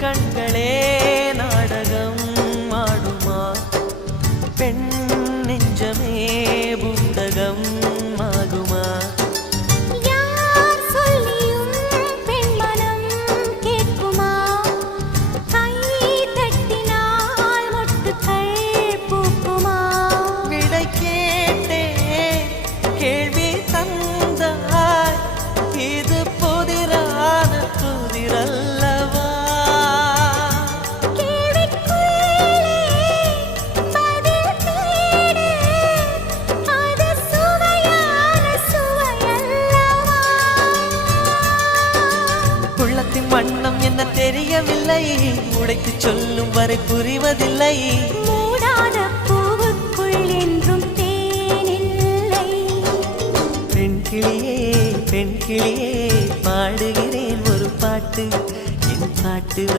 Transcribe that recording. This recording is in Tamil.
கண்களே நாடகம் ஆடுமா பெண் நெஞ்சமே புத்தகம் ஆகுமா யார் சொல்லியும் பெண் மனம் கேட்குமா கை தட்டினால் மொட்டுக்கள் பூக்குமா விடை கேட்டே கேள்வி தந்தாய் இது புதிரான புதிரல்லவா உள்ளத்தின் வண்ணம் என்ன தெரியவில்லை உடைத்து சொல்லும் வரை புரிவதில்லை மூடாத பூவுக்குள் என்றும் தேனில்லை பெண் கிளியே பாடுகிறேன் ஒரு பாட்டு என் பாட்டு